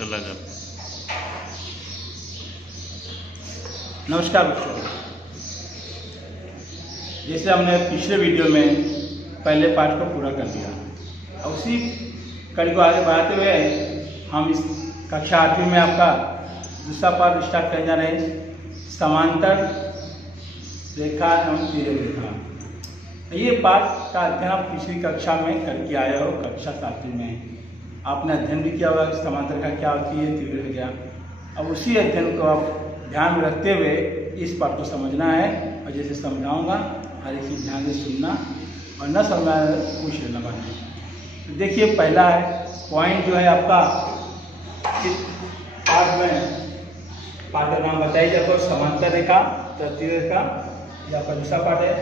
चला जा। नमस्कार बच्चों, जैसे हमने पिछले वीडियो में पहले पार्ट को पूरा कर लिया, और उसी कड़ी को आगे बढ़ाते हुए हम इस कक्षा 8वीं में आपका दूसरा पार्ट स्टार्ट करने जा रहे हैं, समांतर रेखा एवं तिर्यक रेखा। ये पाठ का अध्ययन आप पिछली कक्षा में करके आए हो, कक्षा 7वीं में आपने अध्ययन भी किया होगा कि समांतर रेखा क्या होती है, तिर्यक रेखा क्या। अब उसी अध्ययन को आप ध्यान में रखते हुए इस पाठ को समझना है, और जैसे समझाऊंगा हर एक चीज़ ध्यान से सुनना और न समझना पूछ लेना बाद में। तो देखिए, पहला है पॉइंट जो है आपका इस पाठ में, पाठ का नाम बताइए आपको, समांतर रेखा तो तिर्यक रेखा, यह आपका दूसरा पाठ है।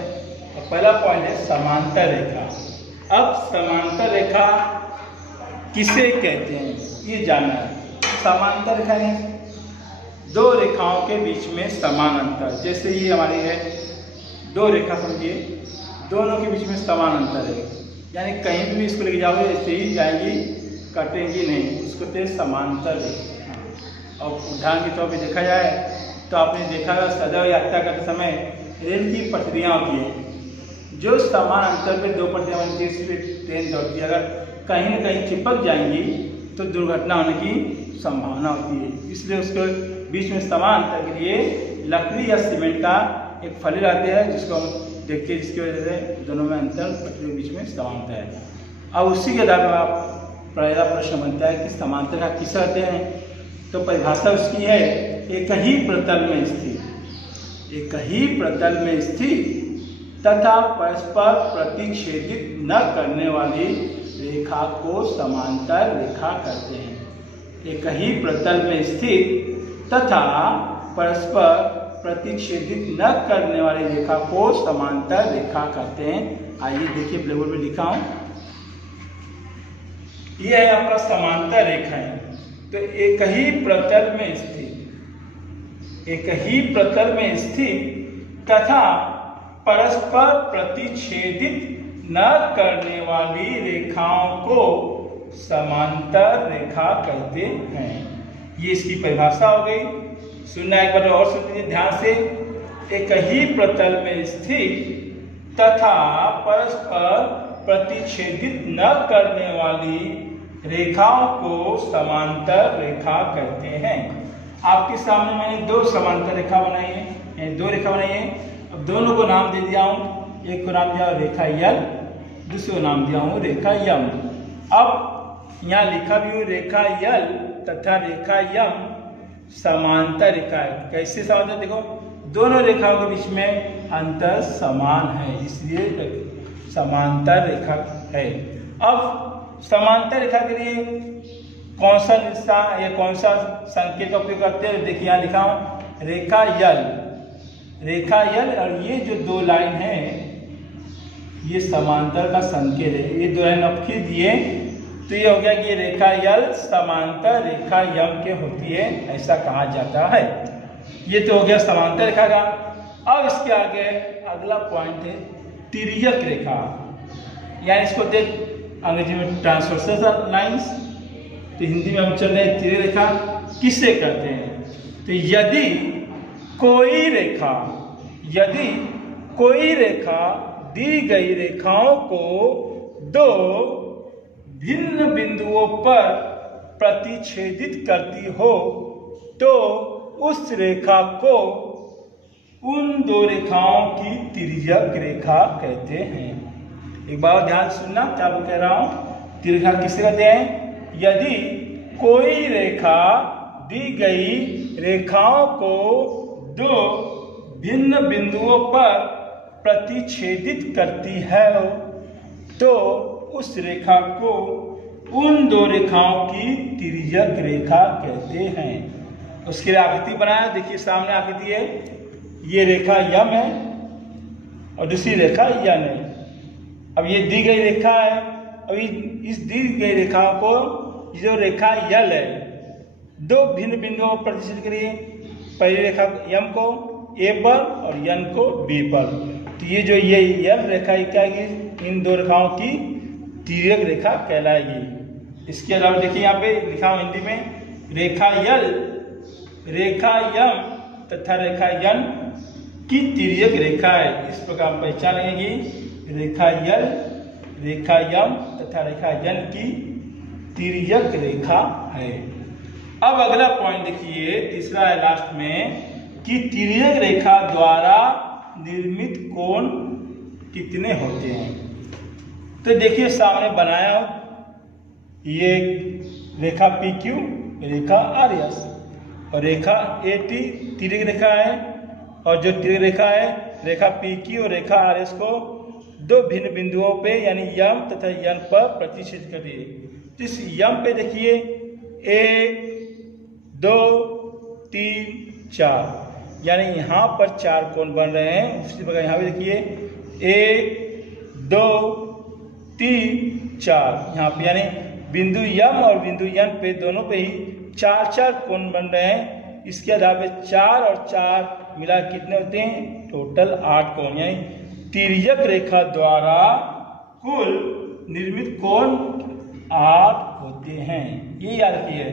और पहला पॉइंट है समांतर रेखा। अब समांतर रेखा किसे कहते हैं ये जानना है। समांतर रेखा है दो रेखाओं के बीच में समान अंतर, जैसे ये हमारी है दो रेखा, समझिए दोनों के बीच में समान अंतर है, यानी कहीं भी इसको लेके जाओगे ऐसे ही जाएंगी, कटेंगी नहीं, उसको कहते हैं समांतर रेखा। और उदाहरण के तौर पे देखा जाए तो आपने देखा होगा सदैव यात्रा करते समय रेल की पटरियाँ होती हैं, जो समान अंतर पे दो पटरियाँ बनती है, इसलिए ट्रेन दौड़ती है। अगर कहीं न कहीं चिपक जाएंगी तो दुर्घटना होने की संभावना होती है, इसलिए उसके बीच में समान अंतर के लिए लकड़ी या सीमेंट का एक फली रहते हैं, जिसको हम देखते हैं, जिसकी वजह से दोनों में अंतर, पटरियों के बीच में समानता है। अब उसी के आधार पर आप पहला प्रश्न बनता है कि समांतर रेखा किसे कहते हैं। तो परिभाषा उसकी है एक ही प्रतल में स्थित, एक ही प्रतल में स्थित तथा परस्पर प्रतिच्छेदित न करने वाली रेखा को समांतर रेखा कहते हैं। एक ही प्रतल में स्थित तथा परस्पर प्रतिच्छेदित न करने वाली रेखा को समांतर रेखा कहते हैं। आइए देखिए, ब्लैकबोर्ड में लिखा हूं, यह है आपका समांतर रेखा है। तो एक ही प्रतल में स्थित, एक ही प्रतल में स्थित तथा परस्पर प्रतिच्छेदित न करने वाली रेखाओं को समांतर रेखा कहते हैं। ये इसकी परिभाषा हो गई। सुनना एक बार और सुन लीजिए ध्यान से। एक ही प्रतल में स्थित तथा परस्पर प्रतिच्छेदित न करने वाली रेखाओं को समांतर रेखा कहते हैं। आपके सामने मैंने दो समांतर रेखा बनाई है, दो रेखा बनाई है। अब दोनों को नाम दे दिया हूं, एक को नाम दिया रेखा यल, दूसरे को नाम दिया हूं रेखा यम। अब यहाँ लिखा भी हो रेखा यल तथा रेखा यम समांतर रेखा है। कैसे समांतर, देखो दोनों रेखाओं के बीच में अंतर समान है, इसलिए समांतर रेखा है। अब समांतर रेखा के लिए कौन सा निशान या कौन सा संकेत का उपयोग करते हैं, देखिए यहाँ लिखा हूं रेखा यल, रेखा यल, और ये जो दो लाइन है ये समांतर का संकेत है। ये दो लाइन अब खींच दिए तो ये हो गया कि रेखा यल समांतर रेखा यम के होती है, ऐसा कहा जाता है। ये तो हो गया समांतर रेखा का। अब इसके आगे अगला पॉइंट है तिर्यक रेखा, यानी इसको देख अंग्रेजी में ट्रांसवर्सल लाइंस, तो हिंदी में हम चल रहे हैं तिर्यक रेखा। किससे कहते हैं, तो यदि कोई रेखा दी गई रेखाओं को दो भिन्न बिंदुओं पर प्रतिच्छेदित करती हो तो उस रेखा को उन दो रेखाओं की तिर्यक रेखा कहते हैं। एक बार ध्यान सुनना क्या मैं कह रहा हूं। तिर्यक रेखा किसे कहते हैं, यदि कोई रेखा दी गई रेखाओं को दो भिन्न बिंदुओं पर प्रतिच्छेदित करती है तो उस रेखा को उन दो रेखाओं की तिर्यक रेखा कहते हैं। उसके लिए आकृति बनाया, देखिए सामने आकृति है, ये रेखा यम है और दूसरी रेखा यन है। अब ये दी गई रेखा है, अभी इस दी गई रेखा को जो रेखा यल है दो भिन्न बिंदुओं पर प्रतिच्छेदित करिए, पहली रेखा यम को ए पर और यन को बी पर। तो ये जो ये यल रेखा क्या है, इन दो रेखाओं की तिर्यक रेखा कहलाएगी। इसके अलावा देखिए यहाँ पे लिखा हूँ हिंदी में रेखा यल, रेखा यम तथा रेखा यन की तिर्यक रेखा है। इस प्रकार पहचान लेंगे रेखा यल, रेखा यम तथा रेखा यन की तिर्यक रेखा है। अब अगला पॉइंट देखिए, तीसरा है लास्ट में कि तिर्यक रेखा द्वारा निर्मित कोण कितने होते हैं। तो देखिए सामने बनाया ये रेखा PQ, रेखा RS और रेखा AT तिर्यक रेखा है। और जो तिर्यक रेखा है रेखा PQ और रेखा RS को दो भिन्न बिंदुओं पे यानी यम तथा यन पर प्रतिष्ठित करिए। तो इस यम पे देखिए 1 2 3 4 यानी यहाँ पर 4 कोण बन रहे हैं। उसी प्रकार यहाँ पे देखिए 1 2 3 4 यहाँ पे यानी बिंदु यम और बिंदु यन पे दोनों पे ही 4 कोण बन रहे हैं। इसके आधार पे 4 और 4 मिला कितने होते हैं, टोटल 8 कोण। यानी तिर्यक रेखा द्वारा कुल निर्मित कोण 8 होते हैं। ये याद रखिए,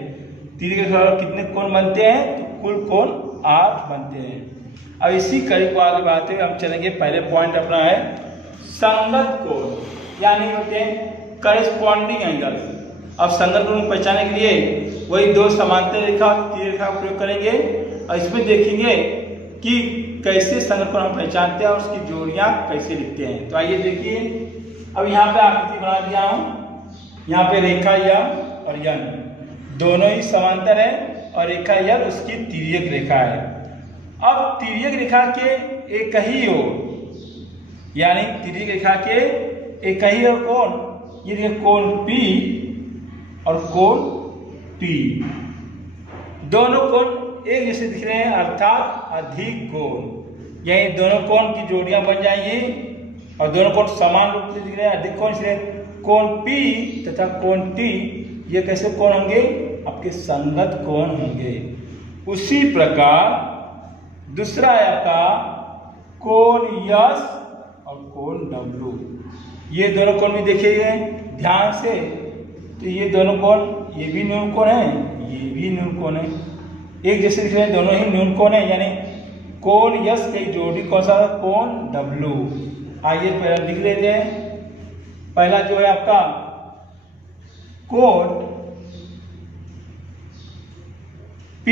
तिर्यक रेखा द्वारा कितने कोण बनते हैं, तो कुल कोण 8 बनते हैं। अब इसी कड़ी को आगे बढ़ाते हुए हम चलेंगे। पहले पॉइंट अपना है संगत कोण, यानी होते हैं करेस्पॉन्डिंग एंगल। अब संगत कोण को पहचानने के लिए वही दो समांतर रेखा तिर्यक रेखा का प्रयोग करेंगे और इसमें देखेंगे कि कैसे संगत कोण हम पहचानते हैं और उसकी जोड़ियां कैसे लिखते हैं। तो आइए देखिए, अब यहाँ पे आकृति बना दिया हूँ। यहाँ पे रेखा यम और यन दोनों ही समांतर है और रेखा यल उसकी तिर्यक रेखा है। अब तिर्यक रेखा के एक ही ओर यानी तिर्यक रेखा के एक ही ओर कोण, ये देखिए कोण P और कोण P, दोनों कोण एक जैसे दिख रहे हैं अर्थात अधिक कोण। यही दोनों कोण की जोड़ियां बन जाएंगी और दोनों कोण समान रूप से दिख रहे हैं अधिक कोण, इसलिए कोण P तथा कोण T ये कैसे कोण होंगे, आपके संगत कोण होंगे। उसी प्रकार दूसरा है आपका कोण S और कोण W, ये दोनों कोण भी देखिए ध्यान से। तो ये दोनों कोण, ये भी न्यून कोण है, ये भी न्यून कोण है, एक जैसे दिख रहे हैं, दोनों ही न्यून कोण है। यानी कोण S की जोड़ी कौन सा, कोण W। आइए पहला लिख लेते हैं। पहला जो है आपका कोण P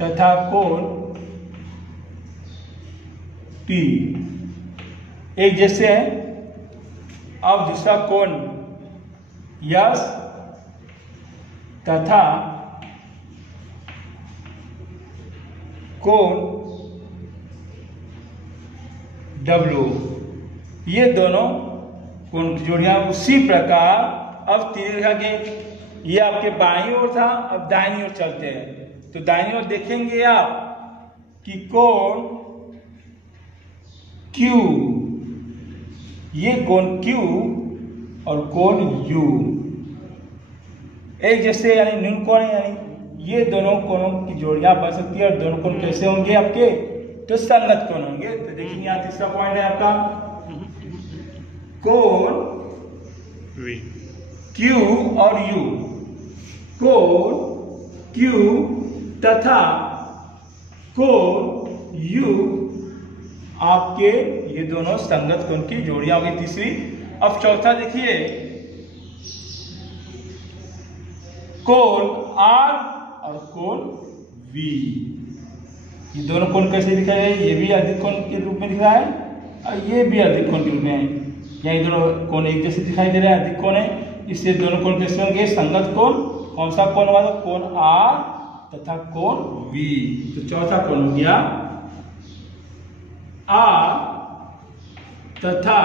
तथा कोण T एक जैसे है। अब दूसरा कोण S तथा कोण W, ये दोनों कोण की जोड़ियां। उसी प्रकार अब तिर्यक रेखा के ये आपके बाईं ओर था, अब दाहिनी ओर चलते हैं। तो दाहिनी ओर देखेंगे आप कि कोण Q, ये कोण Q और कोण U एक जैसे यानी न्यून कोण है, यानी ये दोनों कोणों की जोड़ियां बन सकती है। और दोनों कोण कैसे होंगे आपके, तो संगत कोण होंगे। तो देखिए यहाँ तीसरा पॉइंट है आपका कोण Q और U, कोण Q तथा कोण U आपके ये दोनों संगत कोण की जोड़ियां होंगी तीसरी। अब चौथा देखिए कोण R और कोण V, ये दोनों कोण कैसे दिख रहे हैं, ये भी अधिक कोण के रूप में दिख रहा है और ये भी अधिक कोण के रूप में। यहाँ दोनों कोण एक जैसे दिखाई दे रहे हैं, अधिक कोण है, इससे दोनों कोण कैसे होंगे, संगत कोण। कौन सा कोण होगा, कोण R तथा कोण V। तो चौथा कोण हो गया R तथा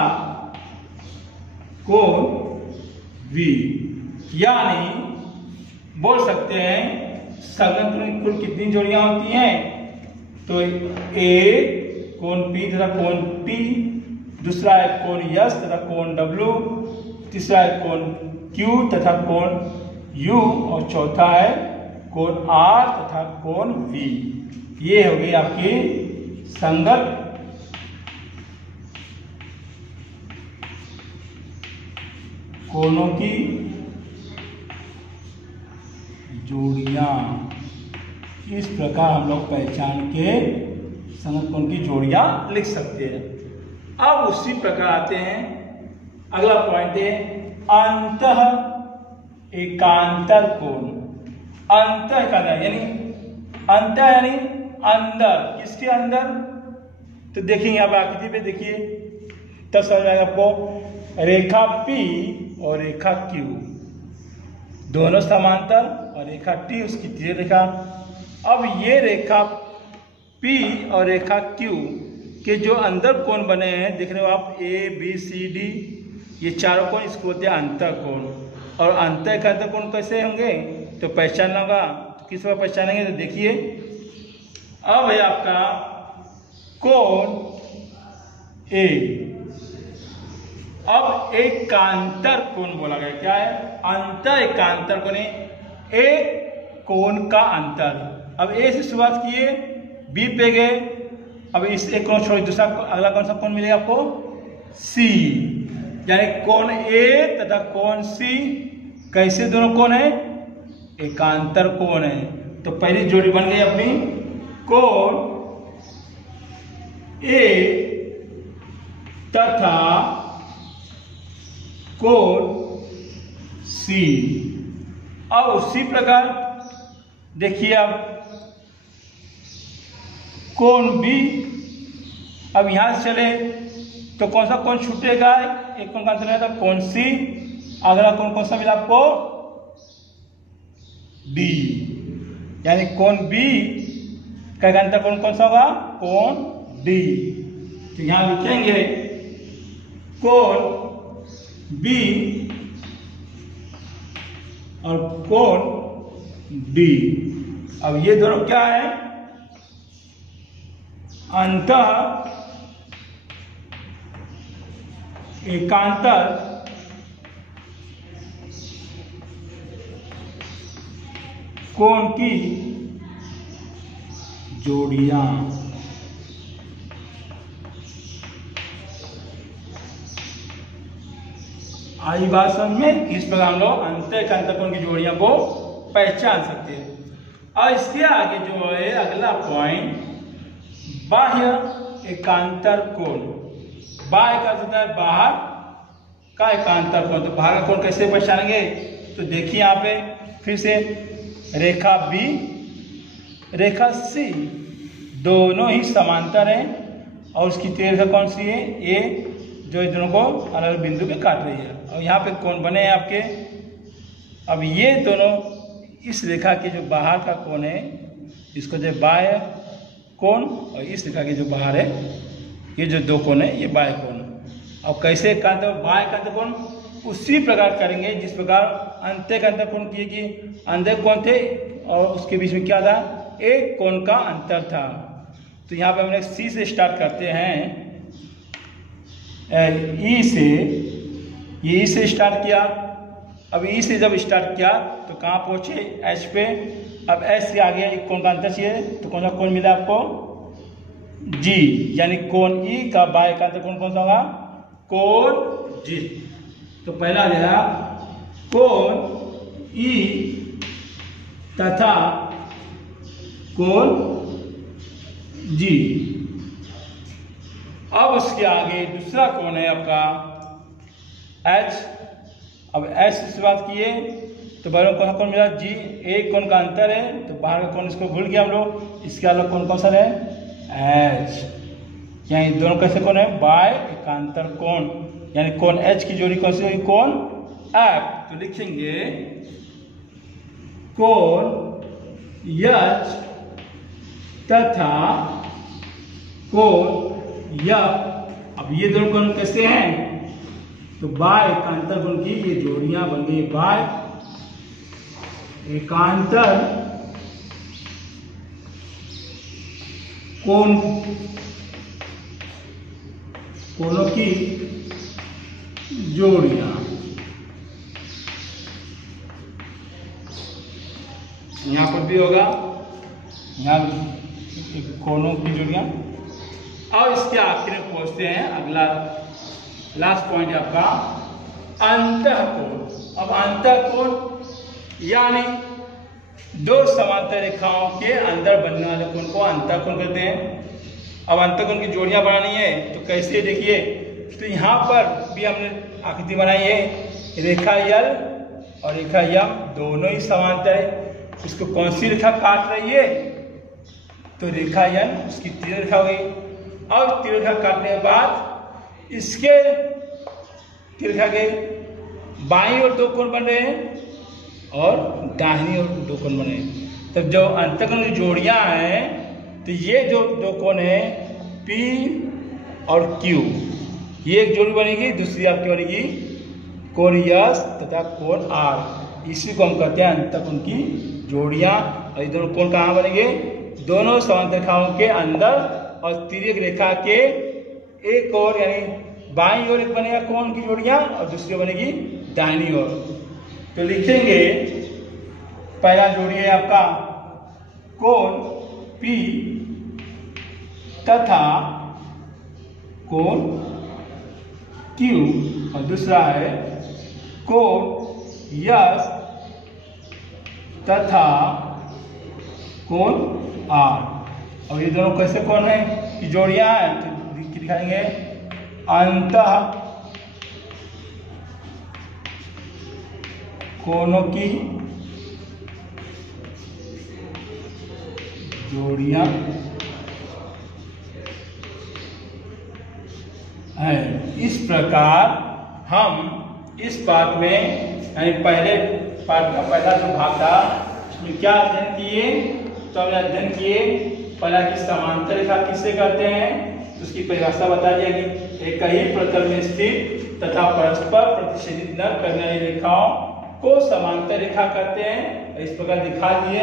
कोण V, यानी बोल सकते हैं संगत कोण की कुल कितनी जोड़ियां होती हैं, तो एक कोण P तथा कोण T, दूसरा है कोण S तथा कोण W, तीसरा है कोण Q तथा कोण U और चौथा है कोण R तथा कोण V। ये हो गई आपकी संगत कोणों की जोड़ियां। इस प्रकार हम लोग पहचान के संगत कोण की जोड़ियां लिख सकते हैं। अब उसी प्रकार आते हैं, अगला पॉइंट है अंतः एकांतर कोण। अंतः एकांतर यानी अंतः यानी अंदर, किसके अंदर? तो देखिए अब आकृति पे देखिए तब समझ आएगा आपको। रेखा P और रेखा Q दोनों समांतर और रेखा T उसकी तीर रेखा। अब ये रेखा P और रेखा Q के जो अंदर कोण बने हैं देख रहे हो आप, ABCD, ये चारों कोण इसको बोलते हैं अंतः कोण। और अंतः एकांतर कोण कैसे होंगे तो पहचानना होगा। तो किस बार पहचानेंगे तो देखिए, अब है आपका कोण A। अब एकांतर कोण बोला गया, क्या है? अंतः एकांतर कोण, एक कोण का अंतर। अब A से शुरुआत किए, B पे गए, अब इस एक कोण छोड़ दूसरा अगला कौन सा कोण मिलेगा आपको? C। यानी कोण A तथा कोण C कैसे दोनों कोण है? एकांतर कोण है। तो पहली जोड़ी बन गई अपनी कोण A तथा कोण C। अब उसी प्रकार देखिए अब कोण B। अब यहां से चले तो कौन सा कोण छूटेगा? एक कोण का अंतर रहेगा कोण C। अगला कोण कौन सा मिला आपको? D। यानी कोण B का अंतर कोण कौन सा होगा? कोण D। तो यहां लिखेंगे कोण B और कोण D। अब ये दोनों क्या है? अंतः एकांतर कोण की जोड़ियां। आई बात समझ में? इस प्रकार हम लोग अंतः एकांतर कोण की जोड़ियां को पहचान सकते हैं। और इसके आगे जो है अगला पॉइंट, बाह्य एकांतर कोण। बाह्य का होता है बाहर का एकांतर कोण। तो बाहर का कोण कैसे पहचानेंगे? तो देखिए यहाँ पे फिर से रेखा B रेखा C दोनों ही समांतर हैं और उसकी तीर रेखा कौन सी है? A, जो इन दोनों को अलग अलग बिंदु पे काट रही है। और यहाँ पे कोण बने हैं आपके। अब ये दोनों इस रेखा के जो बाहर का कोण है इसको जो बाह्य कोण, और इस रेखा के जो बाहर है ये जो दो कोण है ये बाह्य कोण। अब कैसे एकांतर बाह्य एकांतर कोण उसी प्रकार करेंगे जिस प्रकार अंतः एकांतर कोण किए कि अंदर कोण थे और उसके बीच में क्या था? एक कोण का अंतर था। तो यहाँ पे हम लोग C से स्टार्ट करते हैं। E से, ये E से स्टार्ट किया। अब E से जब स्टार्ट किया तो कहाँ पहुंचे? H पे। अब H से आगे एक कोण का अंतर चाहिए तो कौन सा कोण मिला आपको? G। यानी कोण E का बाह्य एकांतर कोण कौन सा होगा? कोण G। तो पहला रहा कोण E तथा कोण G। अब उसके आगे दूसरा कोण है आपका H। अब H से शुरुआत किए तो बाहर कौन सा कोण मिला? G। एक कोण का अंतर है तो बाहर का कोण इसको भूल गया हम लोग। इसके अलग कोण कौन सा है? H। यानी दोनों कैसे कोण है? बाह्य एकांतर कोण। यानी कोण H की जोड़ी कौन सी होगी? कोण F। तो लिखेंगे कोण H तथा कोण F। अब ये दोनों कोण कैसे हैं? तो बाह्य एकांतर कोण की ये जोड़ियां बन गई। बाह्य एकांतर कोण कोणों की जोड़ियां। यहाँ पर भी होगा, यहाँ कोणों की जोड़ियां। और इसके आखिर में पहुंचते हैं, अगला लास्ट पॉइंट है आपका अंतः कोण। अब अंतः कोण यानी दो समांतर रेखाओं के अंदर बनने वाले कोण को अंतःकोण कहते हैं। अब अंतःकोण की जोड़ियां बनानी है तो कैसे, देखिए, तो यहाँ पर भी हमने आकृति बनाई है, रेखा यल और रेखा यम दोनों ही समांतर है। इसको कौन सी रेखा काट रही है, तो रेखा यल, उसकी तीर रेखा हो गई। अब तीर रेखा काटने के बाद इसके तीर रेखा के बाईं ओर दो कोण बन रहे हैं और दाहिनी ओर दो कोण बने। तब जो अंतःकोण की जोड़ियां हैं तो ये जो दो कोण है P और Q, ये एक जोड़ी बनेगी, दूसरी आपकी बनेगी कोण यस तथा कोण R। इसी को हम कहते हैं अंतःकोण की जोड़ियां। और ये दोनों कोण कहाँ बनेंगे, दोनों समांतर रेखाओं के अंदर और तिर्यक रेखा के एक ओर, यानी बाईं ओर एक बनेगा कोण की जोड़ियां और दूसरी बनेगी दाहिनी ओर। तो लिखेंगे पहला जोड़ी है आपका कोण P तथा कोण Q और दूसरा है कोण यस तथा कोण R। और ये दोनों कैसे कोण है कि जोड़ियां हैं, तो दिखाएंगे अंतः कोणों की जोड़ियां है। इस प्रकार हम इस पाठ में, यानी पहले पाठ का पहला जो भाग था उसमें क्या अध्ययन किए, तो हमने अध्ययन किए पहला कि समांतर रेखा किसे कहते हैं, उसकी परिभाषा बता जाएगी। एक ही प्रतल में स्थित तथा परस्पर प्रतिच्छेदित न करने वाली रेखाओं को समांतर रेखा कहते हैं। इस प्रकार दिखा दिए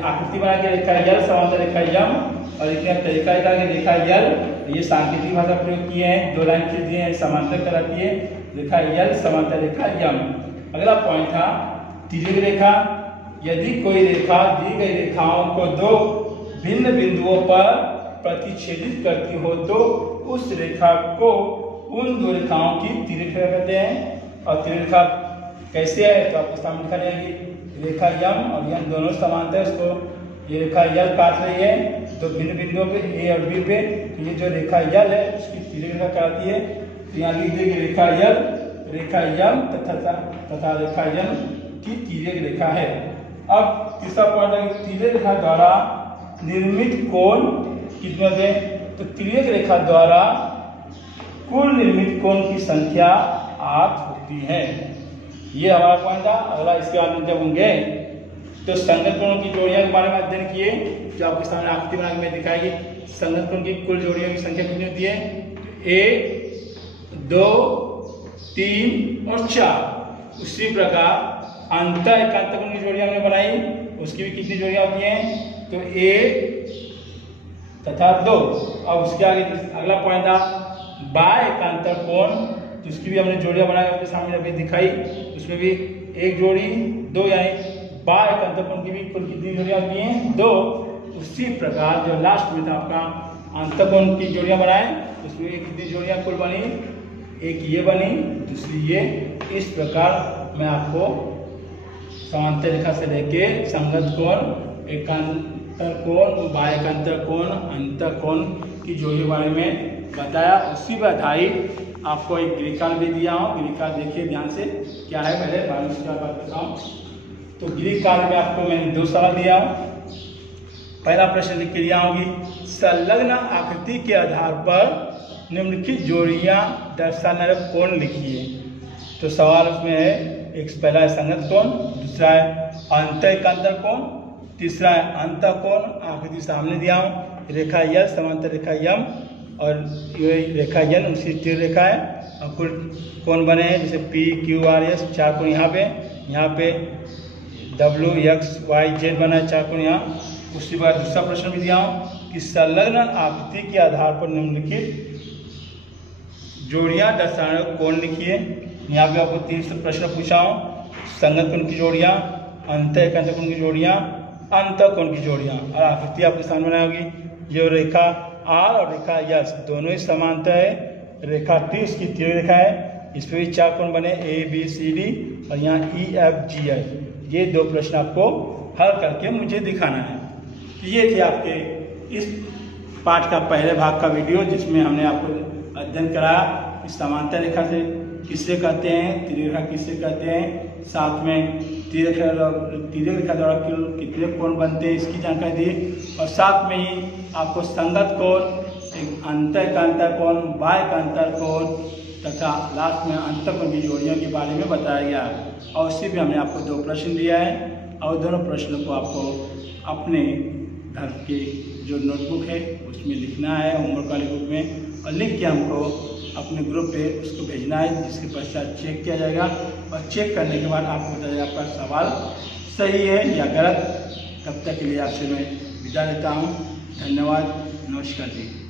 आकृति बना के, रेखा यल समांतर रेखा यम और इतने तरीका के रेखा यल, ये सांकेतिक भाषा प्रयोग किए हैं, दो लाइन खींच दिए हैं, समांतर कराती है रेखा यल समांतर रेखा यम। अगला पॉइंट था तिर्यक रेखा। यदि कोई रेखा दी गई रेखाओं को दो भिन्न बिंदुओं पर प्रतिच्छेदित करती हो तो उस रेखा को उन दो रेखाओं की तिर्यक रेखा कहते हैं। और तिर्यक रेखा कैसे है, तो आपको सामने दिखा जाएगी, रेखा यम और यम दोनों समांतर है, उसको ये रेखा यल काट रही है तो भिन्न बिंदुओं पे ए और बी पे, तो ये जो रेखा यल है उसकी तिर्यक रेखा कहलाती है। तो यहाँ लिख देंगे रेखा यल, रेखा यम तथा रेखा यम की तिर्यक रेखा है। अब तीसरा पॉइंट है तिर्यक रेखा द्वारा निर्मित कोण कितने होते हैं, तो तिर्यक रेखा द्वारा कुल निर्मित कोण की संख्या 8 होती है। ये हमारा पॉइंट था। अगला इसके बाद में जब होंगे तो संगत कोणों की जोड़ियों के बारे में अध्ययन किए, जो आपके सामने आकृति बना के मैं दिखाएगी। संगत कोण की कुल जोड़ियों की संख्या कितनी होती है, 1, 2, 3 और 4। उसी प्रकार अंतः कोण की जोड़ियां हमने बनाई, उसकी भी कितनी जोड़ियां होती हैं, तो 1 तथा 2। अब उसके आगे अगला पॉइंट था बाह्य एकांतर कोण, तो उसकी भी हमने जोड़ियां बनाई, आपके सामने अभी दिखाई। उसमें भी एक जोड़ी 2, यानी बाह्य एकांतर कोण की भी कुल कितनी जोड़ियां होती हैं, 2। उसी प्रकार जो लास्ट में था आपका अंतःकोण की जोड़ियां बनाए, उसमें कितनी जोड़ियां कुल बनी, एक ये बनी, दूसरी ये। इस प्रकार मैं आपको समांतर रेखा से लेके संगत कोण, एकांतर कोण, बाह्य एकांतर कोण, अंतःकोण की जोड़ियों के बारे में बताया। उसी पर आधारित आपको एक गृहकाल भी दिया हूँ। गृहकाल देखिए ध्यान से क्या है, पहले बाद में क्या बात बताऊँ। तो गृहकाल में आपको मैंने 2 सवाल दिया। पहला प्रश्न लिख के दिया होगी, संलग्न आकृति के आधार पर निम्नलिखित जोड़ियां दर्शाने वाले कोण लिखिए। तो सवाल उसमें है, एक पहला है संगत कोण, दूसरा है अंतः एकांतर कोण, तीसरा है अंतःकोण। आकृति सामने दिया हूँ, रेखा यल समांतर रेखा यम और ये रेखा यन उसी तीर रेखा है। और कुल कोण बने हैं जैसे P, Q, R, S, 4 कोण यहाँ पे W, X, Y, Z बना है 4 कोण यहाँ। उसके बाद दूसरा प्रश्न भी दिया हूँ कि संलग्न आकृति के आधार पर निम्नलिखित जोड़ियां दर्शाने वाले कोण लिखिए। यहाँ पे आपको 3 प्रश्न पूछा हूँ, संगत कोण की जोड़ियां, अंतः एकांतर कोण की जोड़ियां, अंतःकोण की जोड़ियां। और आकृति आपके सामने बनाई होगी, जो रेखा R और रेखा S दोनों ही समांतर है। रेखा T इसकी तिर्यक रेखा है, इस पर भी 4 कोण बने A, B, C, D और यहाँ E, F, G है। ये 2 प्रश्न आपको हल करके मुझे दिखाना है। ये थे आपके इस पाठ का पहले भाग का वीडियो, जिसमें हमने आपको अध्ययन कराया समांतर रेखा से किससे कहते हैं, तिर्यक रेखा किससे कहते हैं, साथ में तिर्यक रेखा द्वारा कितने कोण बनते हैं इसकी जानकारी दी, और साथ में ही आपको संगत कोण, एक अंतर का अंतर कोण, बाह्य का अंतर कोण तथा लास्ट में अंतर कोण की जोड़ियों के बारे में बताया गया। और उससे भी हमने आपको 2 प्रश्न दिया है, और दोनों प्रश्नों को आपको अपने घर के जो नोटबुक है उसमें लिखना है, होमवर्क वाली बुक में, और लिख के हमको अपने ग्रुप पे उसको भेजना है, जिसके पश्चात चेक किया जाएगा, और चेक करने के बाद आपको बताया जाएगा आपका सवाल सही है या गलत। तब तक के लिए आपसे मैं विदा लेता हूँ। धन्यवाद, नमस्कार जी।